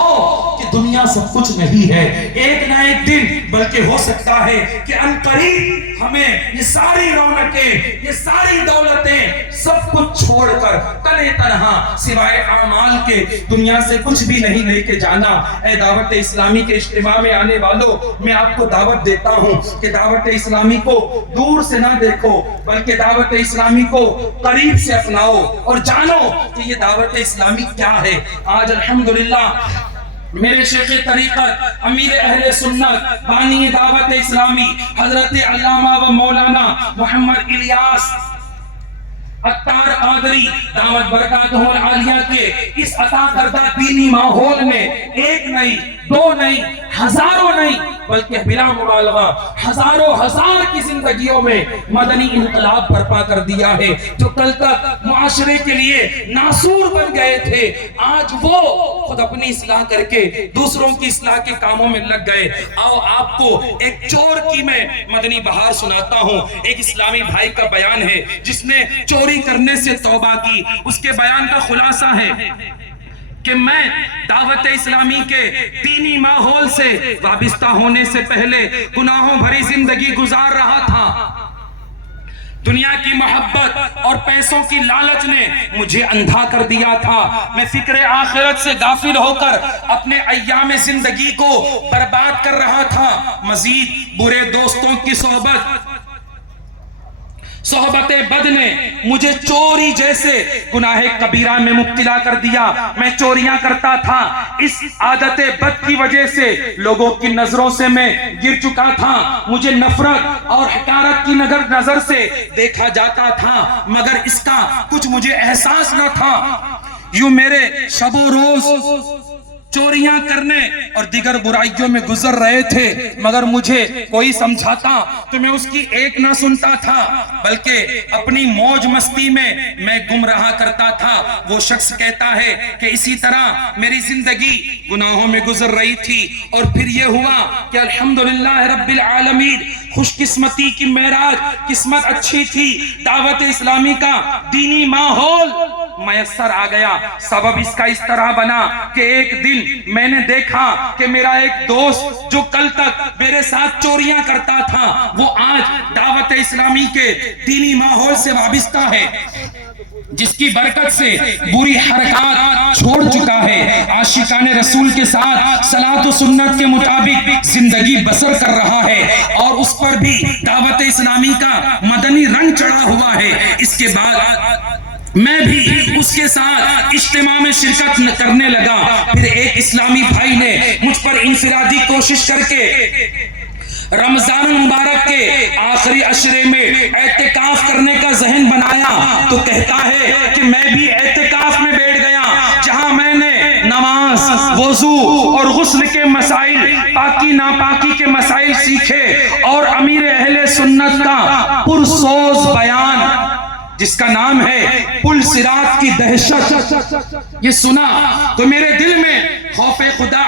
हो कि दुनिया सब कुछ नहीं है, एक ना एक दिन बल्कि हो सकता है कि अनकरीब हमें ये सारी रौनकें, ये सारी दौलतें सब कुछ छोड़कर तने तनहा सिवाय आमाल के दुनिया से कुछ भी नहीं लेके जाना। ए दावत इस्लामी के इज्तिमा में आने वालों, मैं आपको दावत देता हूं कि दावत इस्लामी को दूर से ना देखो बल्कि दावत इस्लामी को करीब से अपनाओ और जानो कि ये दावत इस्लामी क्या है। आज अल्हम्दुलिल्लाह मेरे शेख तरीक़त अमीर अहले सुन्नत बानी दावत इस्लामी हजरत अल्लामा व मौलाना मोहम्मद इलियास अत्तार आदरी दावत बरकातुहुल आलिया के इस अता करदा दीनी माहौल में एक नहीं, दो नहीं, हजारों नहीं बल्कि बिला मुबालगा हजारों हजार की जिंदगियों में मदनी इनकलाब बर्पा कर दिया है। जो कल तक मुआशरे के लिए नासूर बन गए थे, आज वो खुद अपनी इस्लाह करके दूसरों की इस्लाह के कामों में लग गए। आओ आपको एक चोर की मैं मदनी बहार सुनाता हूँ। एक इस्लामी भाई का बयान है जिसने चोरी करने से तौबा की। उसके बयान का खुलासा है कि मैं दावत इस्लामी के दीनी माहौल से वाबिस्ता होने से पहले गुनाहों भरी जिंदगी गुजार रहा था। दुनिया की मोहब्बत और पैसों की लालच ने मुझे अंधा कर दिया था। मैं फिक्र आखिरत से गाफिल होकर अपने अय्याम जिंदगी को बर्बाद कर रहा था। मजीद बुरे दोस्तों की सोहबत बद ने मुझे चोरी जैसे गुनाहे कबीरा में मुब्तला कर दिया। मैं चोरियां करता था। इस आदत बद की वजह से लोगों की नजरों से मैं गिर चुका था। मुझे नफरत और हकारत की नजर से देखा जाता था, मगर इसका कुछ मुझे एहसास न था। यूं मेरे शबो रोज चोरियां करने और दिगर बुराइयों में गुजर रहे थे, मगर मुझे कोई समझाता तो मैं उसकी एक ना सुनता था, बल्कि अपनी मौज मस्ती में मैं गुम रहा करता था। वो शख्स कहता है कि इसी तरह मेरी जिंदगी गुनाहों में गुजर रही थी और फिर ये हुआ कि अल्हम्दुलिल्लाह रब्बिल आलमीन, खुशकिस्मती की मेराज, किस्मत अच्छी थी। दावत इस्लामी का दीनी माहौल मयसर आ गया। सबब इसका इस तरह बना कि एक दिन मैंने देखा कि मेरा एक दोस्त जो कल तक मेरे साथ चोरियां करता था, वो आज दावत इस्लामी के दीनी माहौल से वाबिस्ता है, जिसकी बरकत से बुरी हरकत छोड़ चुका है। आशिकाने रसूल के साथ सलात व सुन्नत के मुताबिक जिंदगी बसर कर रहा है और उस पर भी दावत इस्लामी का मदनी रंग चढ़ा हुआ है। इसके बाद मैं भी उसके साथ इज्तिमा में शिरकत करने लगा। फिर एक इस्लामी भाई ने मुझ पर इंफिरादी कोशिश करके रमजान मुबारक के आखिरी अशरे में एतिकाफ करने का जहन बनाया, तो कहता है कि मैं भी एतिकाफ में बैठ गया, जहां मैंने नमाज, वजू और गुस्ल के मसाइल, पाकी नापाकी के मसाइल सीखे और अमीर अहले सुन्नत का पुरसोज बयान जिसका नाम है पुल सिरात की दहशत, ये सुना तो मेरे दिल में खौफे खुदा